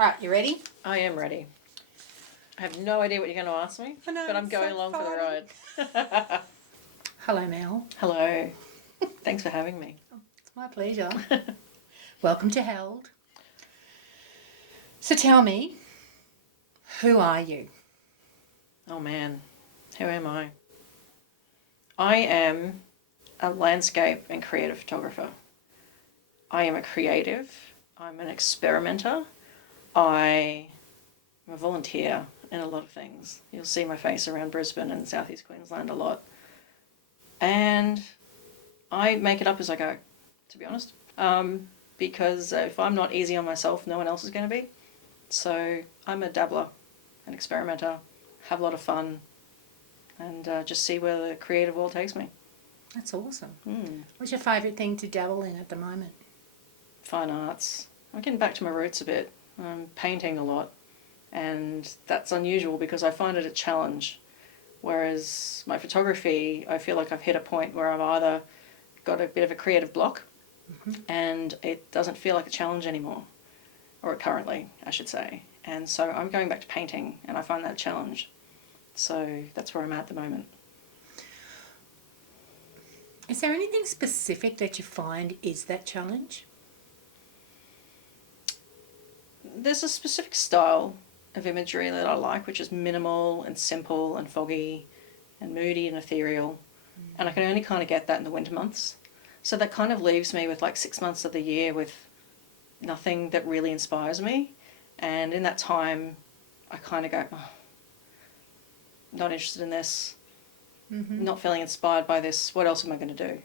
All right, you ready? I am ready. I have no idea what you're going to ask me, I know, but I'm it's going so along for funny. the ride. Hello, Mel. Hello. Thanks for having me. It's my pleasure. Welcome to Held. So tell me, who are you? Oh man, who am I? I am a landscape and creative photographer. I am a creative. I'm an experimenter. I am a volunteer in a lot of things. You'll see my face around Brisbane and Southeast Queensland a lot. And I make it up as I go, to be honest. Because if I'm not easy on myself, no one else is going to be. So I'm a dabbler, an experimenter, have a lot of fun, and just see where the creative world takes me. That's awesome. What's your favourite thing to dabble in at the moment? Fine arts. I'm getting back to my roots a bit. I'm painting a lot, and that's unusual because I find it a challenge. Whereas my photography, I feel like I've hit a point where I've either got a bit of a creative block and it doesn't feel like a challenge anymore, or currently, I should say. And so I'm going back to painting, and I find that a challenge. So that's where I'm at the moment. Is there anything specific that you find is that challenge? There's a specific style of imagery that I like, which is minimal and simple and foggy and moody and ethereal. And I can only kind of get that in the winter months. So that kind of leaves me with like 6 months of the year with nothing that really inspires me. And in that time, I kind of go, oh, not interested in this, not feeling inspired by this, what else am I going to do?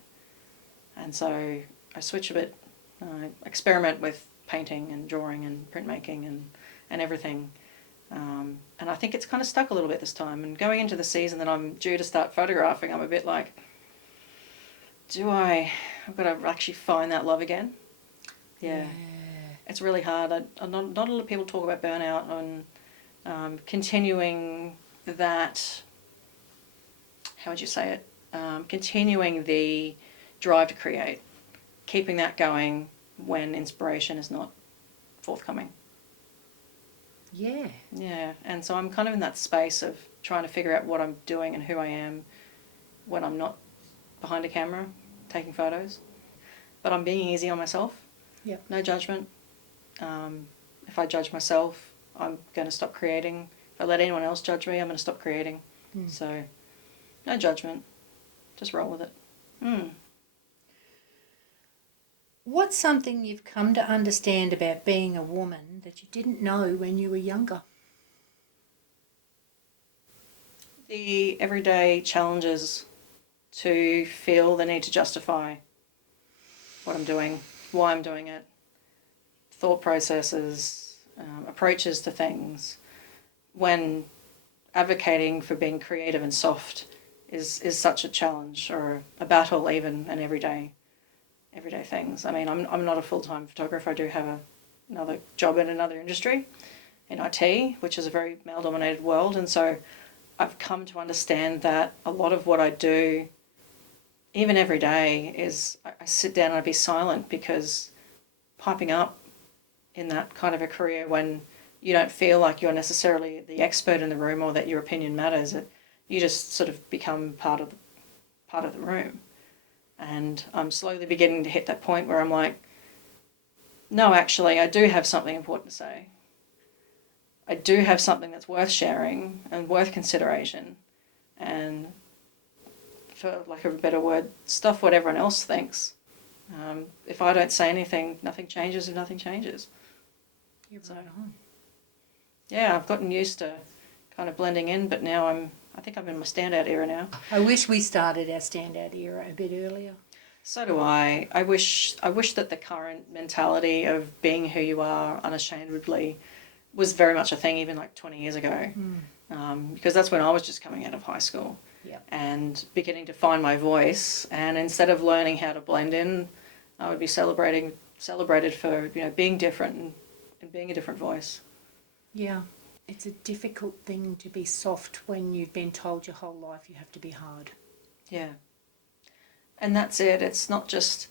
And so I switch a bit, experiment with painting and drawing and printmaking and everything. And I think it's kind of stuck a little bit this time. And going into the season that I'm due to start photographing, I'm a bit like, I've got to actually find that love again. Yeah. It's really hard. Not a lot of people talk about burnout and continuing that, how would you say it? Continuing the drive to create, keeping that going when inspiration is not forthcoming. Yeah. Yeah, and so I'm kind of in that space of trying to figure out what I'm doing and who I am when I'm not behind a camera taking photos. But I'm being easy on myself. Yep. No judgment. If I judge myself, I'm going to stop creating. If I let anyone else judge me, I'm going to stop creating. So, no judgment. Just roll with it. What's something you've come to understand about being a woman that you didn't know when you were younger? The everyday challenges to feel the need to justify what I'm doing, why I'm doing it, thought processes, approaches to things, when advocating for being creative and soft is such a challenge or a battle even, and everyday things. I mean, I'm not a full-time photographer. I do have another job in another industry, in IT, which is a very male-dominated world, and so I've come to understand that a lot of what I do, even every day, is I sit down and I be silent, because piping up in that kind of a career when you don't feel like you're necessarily the expert in the room or that your opinion matters, you just sort of become part of the room. And I'm slowly beginning to hit that point where I'm like, no, actually, I do have something important to say. I do have something that's worth sharing and worth consideration. And for lack of a better word, stuff what everyone else thinks. If I don't say anything, nothing changes if nothing changes. You're right on. Yeah, I've gotten used to kind of blending in, but now I think I'm in my standout era now. I wish we started our standout era a bit earlier. So do I. I wish that the current mentality of being who you are unashamedly was very much a thing even like 20 years ago. Because that's when I was just coming out of high school. Yep. And beginning to find my voice. And instead of learning how to blend in, I would be celebrated for being different and being a different voice. Yeah. It's a difficult thing to be soft when you've been told your whole life you have to be hard. Yeah. And that's it. It's not just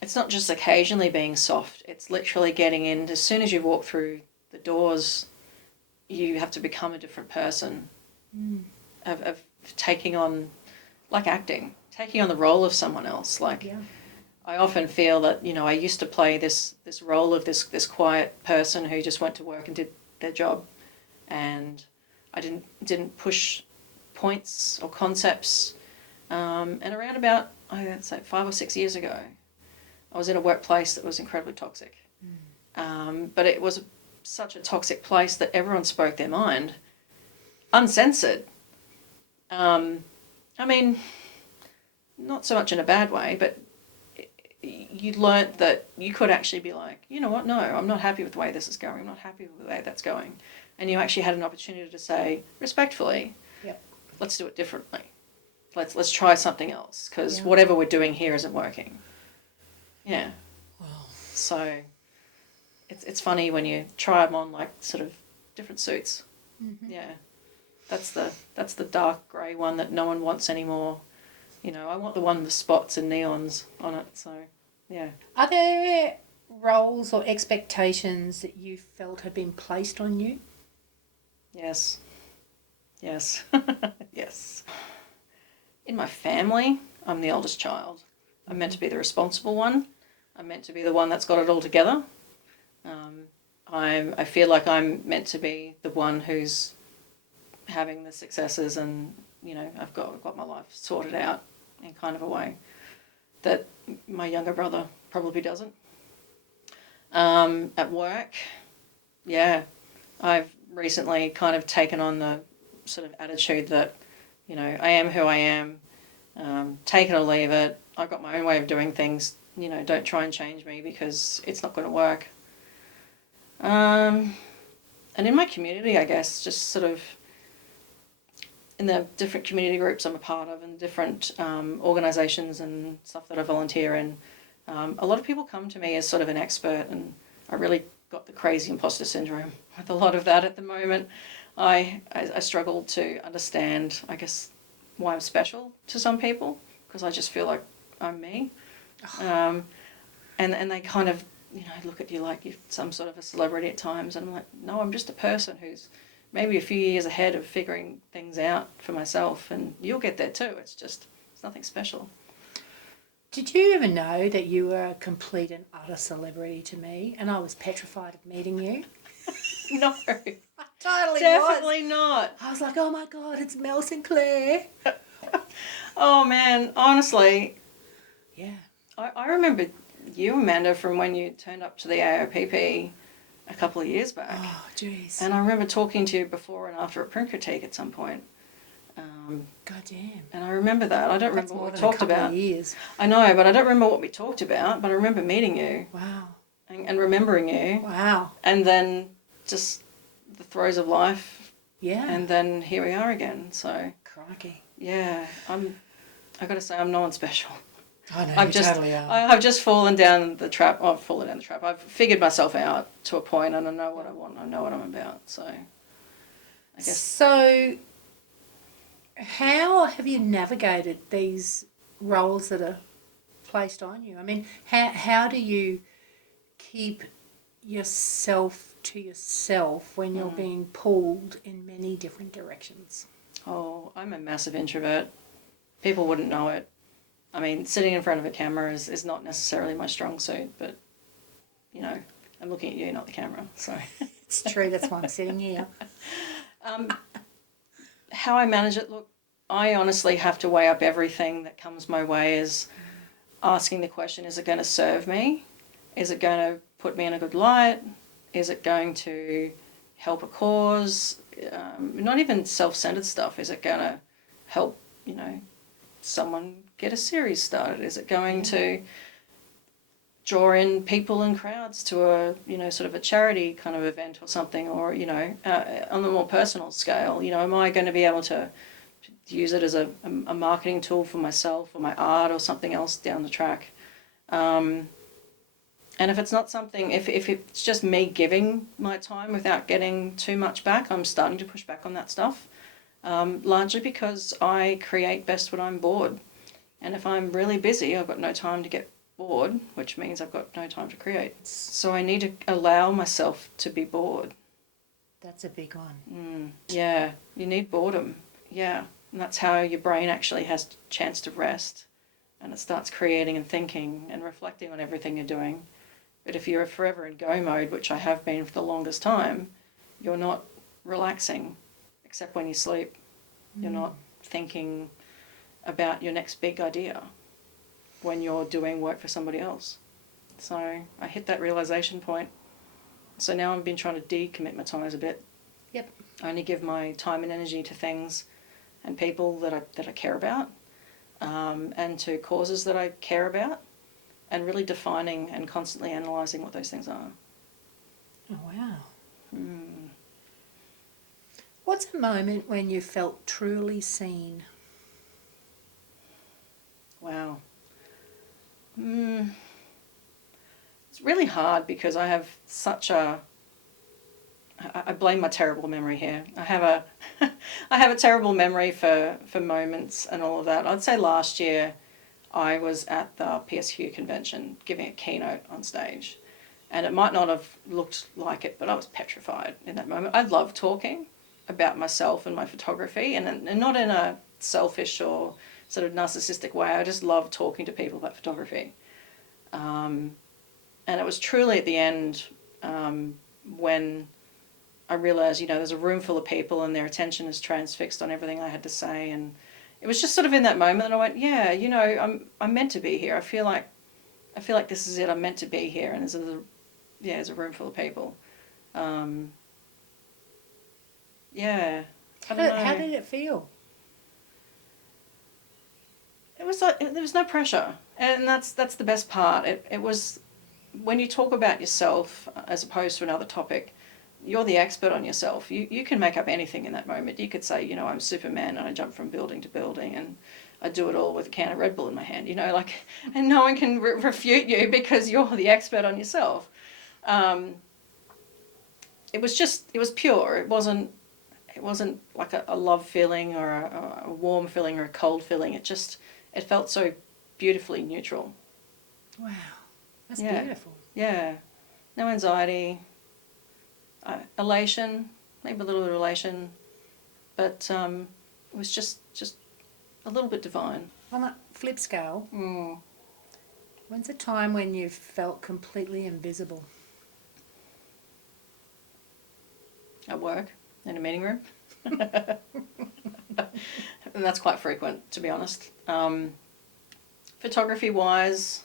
occasionally being soft. It's literally getting in. As soon as you walk through doors, you have to become a different person of taking on, like acting, taking on the role of someone else. Like, Yeah. I often feel that, you know, I used to play this role of this quiet person who just went to work and did their job, and I didn't push points or concepts. And around about, I'd say 5 or 6 years ago, I was in a workplace that was incredibly toxic. But it was such a toxic place that everyone spoke their mind, uncensored. I mean, not so much in a bad way, but you learnt that you could actually be like, you know what, no, I'm not happy with the way this is going, I'm not happy with the way that's going. And you actually had an opportunity to say, respectfully, Yep. let's do it differently. Let's try something else, because whatever we're doing here isn't working. Yeah. Wow. So it's funny when you try them on, like, sort of different suits. Mm-hmm. Yeah. That's the dark grey one that no one wants anymore. You know, I want the one with spots and neons on it. So, yeah. Are there roles or expectations that you felt had been placed on you? Yes. Yes. Yes. In my family, I'm the oldest child. I'm meant to be the responsible one. I'm meant to be the one that's got it all together. I feel like I'm meant to be the one who's having the successes, and, you know, I've got my life sorted out in kind of a way that my younger brother probably doesn't. At work, yeah, I've recently kind of taken on the sort of attitude that, you know, I am who I am, take it or leave it. I've got my own way of doing things, you know, don't try and change me because it's not going to work. And in my community, I guess, just sort of in the different community groups I'm a part of and different organisations and stuff that I volunteer in, a lot of people come to me as sort of an expert, and I really got the crazy imposter syndrome with a lot of that at the moment. I struggle to understand, I guess, why I'm special to some people, because I just feel like I'm me. And they kind of, you know, look at you like you're some sort of a celebrity at times, and I'm like, no, I'm just a person who's maybe a few years ahead of figuring things out for myself, and you'll get there too. It's nothing special. Did you ever know that you were a complete and utter celebrity to me, and I was petrified of meeting you? No. I totally Definitely was. not. I was like, oh my God, it's Mel Sinclair. Oh man, honestly, Yeah. I remember you, Amanda, from when you turned up to the AOPP a couple of years back. Oh, jeez. And I remember talking to you before and after a print critique at some point. God damn. And I remember that. I don't remember what we talked about. Years. I know, but I don't remember what we talked about. But I remember meeting you. Wow. And remembering you. Wow. And then just the throes of life. Yeah. And then here we are again. So. Crikey. Yeah, I got to say, I'm no one special. I know, you totally are. I've just fallen down the trap. I've fallen down the trap. I've figured myself out to a point, and I know what I want. I know what I'm about. So, I guess. So, how have you navigated these roles that are placed on you? I mean, how do you keep yourself to yourself when you're being pulled in many different directions? Oh, I'm a massive introvert. People wouldn't know it. I mean, sitting in front of a camera is not necessarily my strong suit, but, you know, I'm looking at you, not the camera, so. It's true, that's why I'm sitting here. How I manage it, look, I honestly have to weigh up everything that comes my way as asking the question, is it going to serve me? Is it going to put me in a good light? Is it going to help a cause? Not even self-centered stuff. Is it going to help, you know, someone get a series started? Is it going to draw in people and crowds to a, you know, sort of a charity kind of event or something, or, you know, on the more personal scale, you know, am I going to be able to use it as a marketing tool for myself or my art or something else down the track? And if it's not something, if it's just me giving my time without getting too much back, I'm starting to push back on that stuff. Largely because I create best when I'm bored. And if I'm really busy, I've got no time to get bored, which means I've got no time to create. So I need to allow myself to be bored. That's a big one. Yeah, you need boredom. Yeah, and that's how your brain actually has a chance to rest, and it starts creating and thinking and reflecting on everything you're doing. But if you're forever in go mode, which I have been for the longest time, you're not relaxing, except when you sleep. You're not thinking about your next big idea when you're doing work for somebody else. So I hit that realization point. So now I've been trying to decommitmentize a bit. Yep. I only give my time and energy to things and people that I care about, and to causes that I care about, and really defining and constantly analysing what those things are. Oh, wow. What's a moment when you felt truly seen? Wow. It's really hard because I have such a... I blame my terrible memory here. I have a terrible memory for moments and all of that. I'd say last year I was at the PSQ convention giving a keynote on stage. And it might not have looked like it, but I was petrified in that moment. I love talking about myself and my photography, and not in a selfish or sort of narcissistic way. I just love talking to people about photography. And it was truly at the end when I realised, there's a room full of people and their attention is transfixed on everything I had to say. And it was just sort of in that moment that I went, yeah, I'm meant to be here. I feel like this is it. I'm meant to be here. And there's a room full of people. Yeah. I don't know. How did it feel? It was like there was no pressure, and that's the best part. It was when you talk about yourself as opposed to another topic. You're the expert on yourself. You can make up anything in that moment. You could say, I'm Superman and I jump from building to building and I do it all with a can of Red Bull in my hand, and no one can refute you because you're the expert on yourself. It was pure. It wasn't like a love feeling or a warm feeling or a cold feeling. It felt so beautifully neutral. Wow, that's beautiful. Yeah, no anxiety. Elation, maybe a little bit of elation, but it was just a little bit divine. On that flip scale, when's a time when you felt completely invisible? At work, in a meeting room. And that's quite frequent, to be honest. Photography-wise,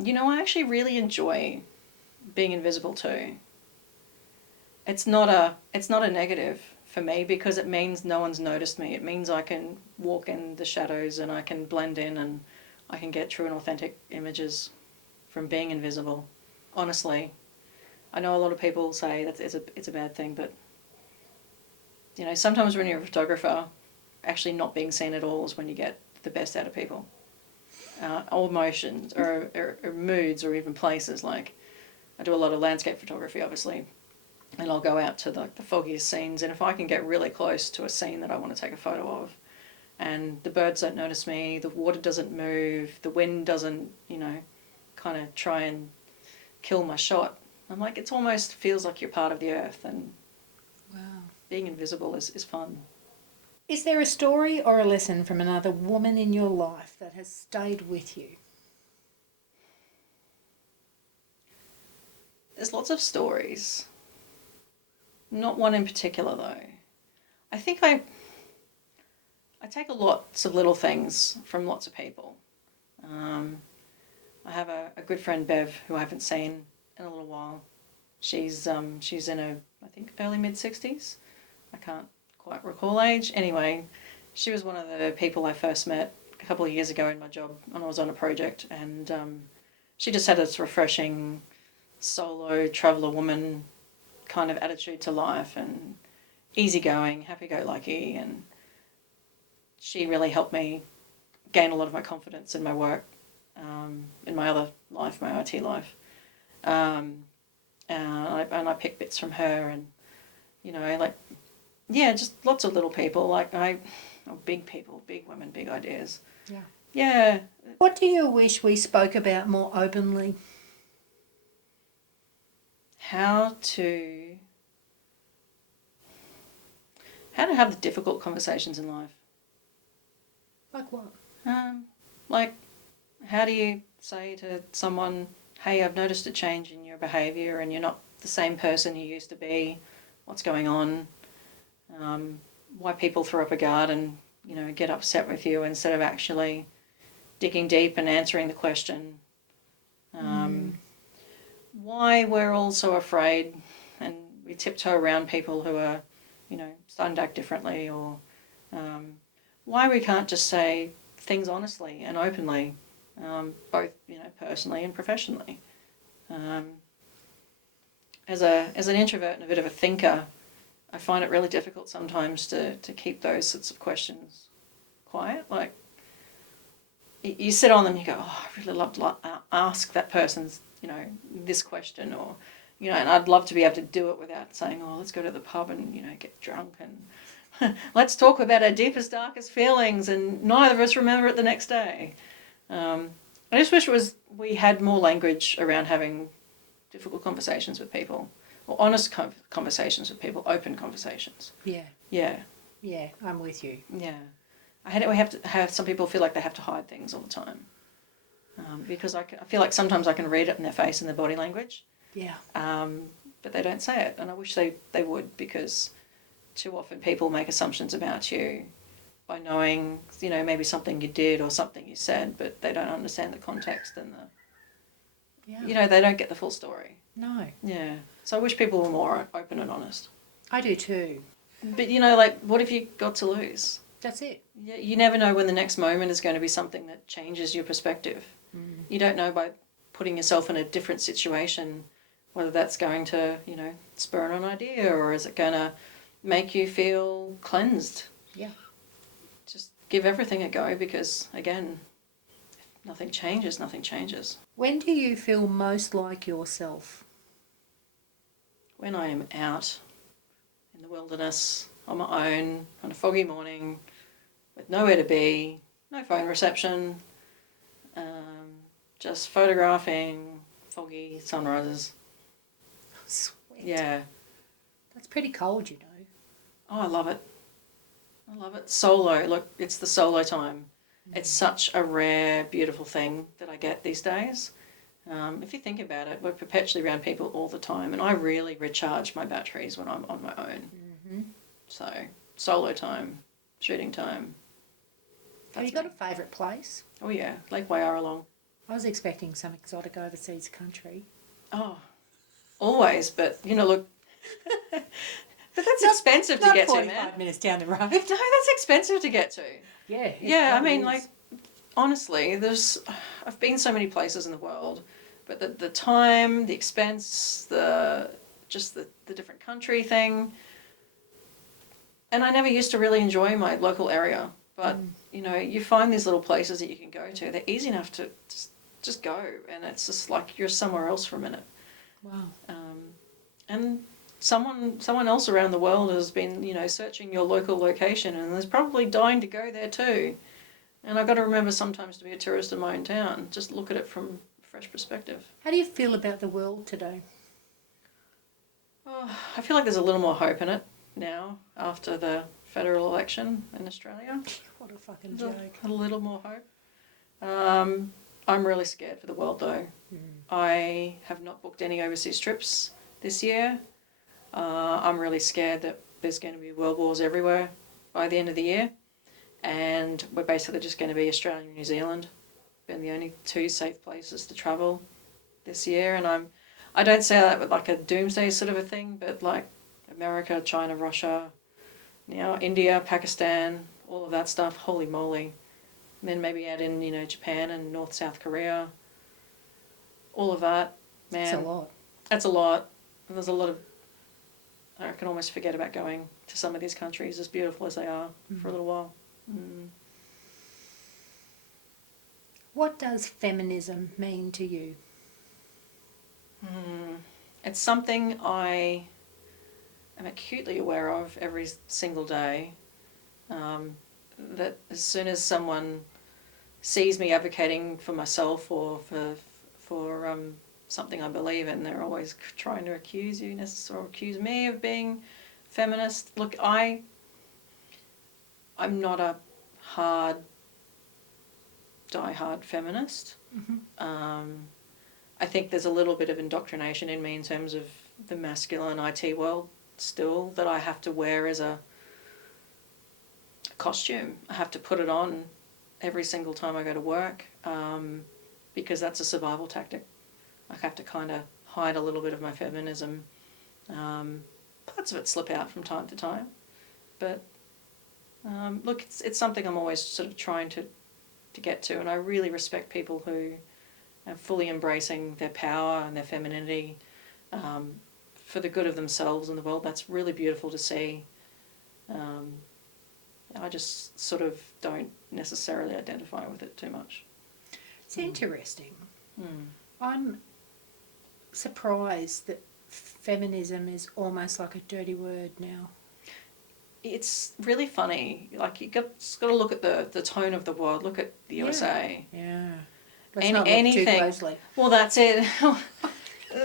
I actually really enjoy being invisible too. It's not a negative for me because it means no one's noticed me. It means I can walk in the shadows and I can blend in and I can get true and authentic images from being invisible. Honestly, I know a lot of people say that it's a bad thing, but sometimes when you're a photographer, actually not being seen at all is when you get the best out of people. Or emotions or moods or even places. Like I do a lot of landscape photography, obviously. And I'll go out to the foggiest scenes, and if I can get really close to a scene that I want to take a photo of, and the birds don't notice me, the water doesn't move, the wind doesn't, kind of try and kill my shot, I'm like, it almost feels like you're part of the earth, and wow, being invisible is fun. Is there a story or a lesson from another woman in your life that has stayed with you? There's lots of stories. Not one in particular, though. I think I take lots of little things from lots of people. I have a good friend, Bev, who I haven't seen in a little while. She's in her, I think, early mid-60s. I can't quite recall age. Anyway, she was one of the people I first met a couple of years ago in my job, and I was on a project, and she just had this refreshing solo traveller woman kind of attitude to life and easygoing, happy-go-lucky, and she really helped me gain a lot of my confidence in my work, in my other life, my IT life. And I picked bits from her, and just lots of little people, big people, big women, big ideas. Yeah. Yeah. What do you wish we spoke about more openly? How to how to have the difficult conversations in life. Like what? Like, how do you say to someone, hey, I've noticed a change in your behaviour and you're not the same person you used to be. What's going on? Why people throw up a guard and, get upset with you instead of actually digging deep and answering the question. Why we're all so afraid and we tiptoe around people who are, starting to act differently, or why we can't just say things honestly and openly, both, personally and professionally. As an introvert and a bit of a thinker, I find it really difficult sometimes to keep those sorts of questions quiet. Like, you sit on them and you go, oh, I really love to ask that person's, this question, or, and I'd love to be able to do it without saying, oh, let's go to the pub and, get drunk and let's talk about our deepest, darkest feelings, and neither of us remember it the next day. I just wish we had more language around having difficult conversations with people, or honest conversations with people, open conversations. Yeah. Yeah. Yeah, I'm with you. Yeah. I hate it. We have to have some people feel like they have to hide things all the time. Because I feel like sometimes I can read it in their face and their body language. Yeah. But they don't say it, and I wish they would, because too often people make assumptions about you by knowing, maybe something you did or something you said, but they don't understand the context and they don't get the full story. No. Yeah. So I wish people were more open and honest. I do too. But, what have you got to lose? That's it. You never know when the next moment is going to be something that changes your perspective. You don't know by putting yourself in a different situation whether that's going to, spur on an idea, or is it going to make you feel cleansed. Yeah. Just give everything a go, because, again, if nothing changes, nothing changes. When do you feel most like yourself? When I am out in the wilderness on my own on a foggy morning with nowhere to be, no phone reception, just photographing foggy sunrises. Sweet. Yeah. That's pretty cold, Oh, I love it. I love it. Solo. Look, it's the solo time. It's such a rare, beautiful thing that I get these days. If you think about it, we're perpetually around people all the time, and I really recharge my batteries when I'm on my own. Mm-hmm. So, solo time, shooting time. Have you got a favourite place? Oh, yeah. Lake Wyaralong. I was expecting some exotic overseas country. Oh, always, but, look... But that's expensive to get to, man. 45 minutes down the road. No, that's expensive to get to. Yeah. Yeah, I mean, honestly, I've been so many places in the world, but the time, the expense, the different country thing, and I never used to really enjoy my local area, but, you find these little places that you can go to. They're easy enough to just go, and it's just like you're somewhere else for a minute. Wow. And someone else around the world has been, searching your local location, and is probably dying to go there too. And I've got to remember sometimes to be a tourist in my own town. Just look at it from a fresh perspective. How do you feel about the world today? Oh, I feel like there's a little more hope in it now after the federal election in Australia. What a fucking joke. A little more hope. I'm really scared for the world though. I have not booked any overseas trips this year. I'm really scared that there's going to be world wars everywhere by the end of the year, and we're basically just going to be Australia and New Zealand, been the only two safe places to travel this year. And I don't say that with like a doomsday sort of a thing, but like America, China, Russia, India, Pakistan, all of that stuff, holy moly. And then maybe add in, Japan and North South Korea, all of that, man. That's a lot. That's a lot. And there's a lot of, I can almost forget about going to some of these countries, as beautiful as they are, for a little while. What does feminism mean to you? It's something I am acutely aware of every single day. That as soon as someone sees me advocating for myself or for something I believe in, they're always trying to accuse me of being feminist. Look, I I'm not a die-hard feminist. I think there's a little bit of indoctrination in me in terms of the masculine IT world still that I have to wear as a costume. I have to put it on every single time I go to work because that's a survival tactic. I have to kind of hide a little bit of my feminism. Parts of it slip out from time to time, but look, it's something I'm always sort of trying to get to, and I really respect people who are fully embracing their power and their femininity for the good of themselves and the world. That's really beautiful to see. I just sort of don't necessarily identify with it too much. It's interesting. I'm surprised that feminism is almost like a dirty word now. It's really funny. Like, you've got to look at the tone of the world. Look at the USA. Yeah. Let's not look too closely. Well, that's it.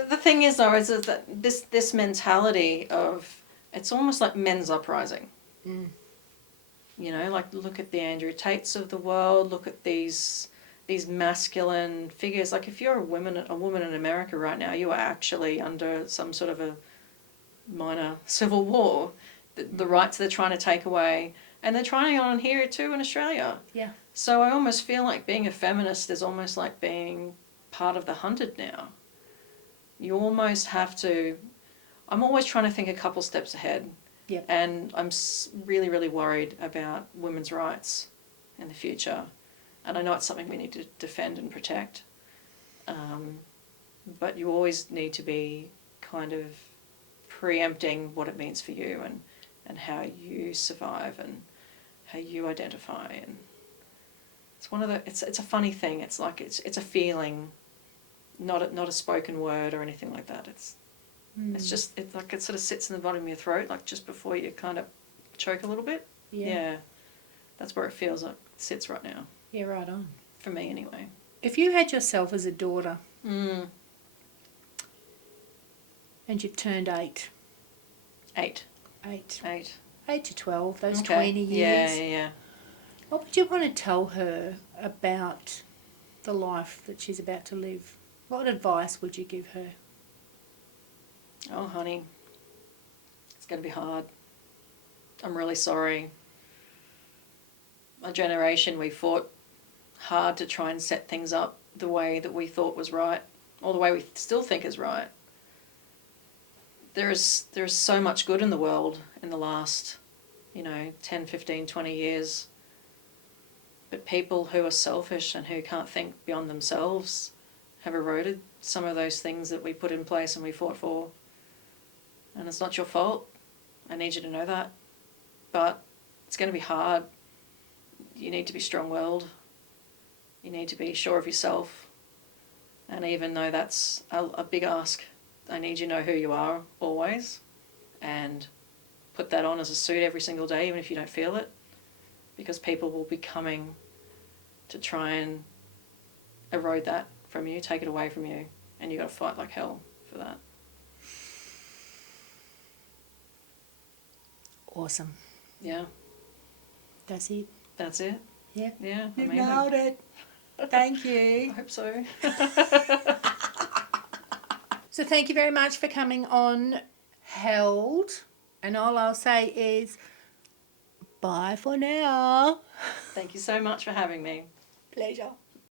The thing is, though, is that this mentality of, it's almost like men's uprising. You know, like, look at the Andrew Tates of the world. Look at these masculine figures. Like, if you're a woman in America right now, you are actually under some sort of a minor civil war. The rights they're trying to take away, and they're trying on here too in Australia. Yeah. So I almost feel like being a feminist is almost like being part of the hunted now. You almost have to. I'm always trying to think a couple steps ahead. Yep. And I'm really, really worried about women's rights in the future. And I know it's something we need to defend and protect. But you always need to be kind of preempting what it means for you and how you survive and how you identify. And it's one of the, it's a funny thing. It's like, it's a feeling, not a spoken word or anything like that. It's just, it's like it sort of sits in the bottom of your throat, like just before you kind of choke a little bit. Yeah. That's where it feels like it sits right now. Yeah, right on. For me, anyway. If you had yourself as a daughter and you've turned 8. 8 to 12, those 20 years. Yeah. What would you want to tell her about the life that she's about to live? What advice would you give her? Oh, honey, it's going to be hard. I'm really sorry. Our generation, we fought hard to try and set things up the way that we thought was right, or the way we still think is right. There's so much good in the world in the last, 10, 15, 20 years. But people who are selfish and who can't think beyond themselves have eroded some of those things that we put in place and we fought for. And it's not your fault. I need you to know that. But it's going to be hard. You need to be strong-willed. You need to be sure of yourself. And even though that's a big ask, I need you to know who you are always. And put that on as a suit every single day, even if you don't feel it. Because people will be coming to try and erode that from you, take it away from you. And you've got to fight like hell for that. Awesome. Yeah. That's it. That's it? Yeah. Yeah. You Amazing. nailed it. Thank you. I hope so. So thank you very much for coming on Held. And all I'll say is bye for now. Thank you so much for having me. Pleasure.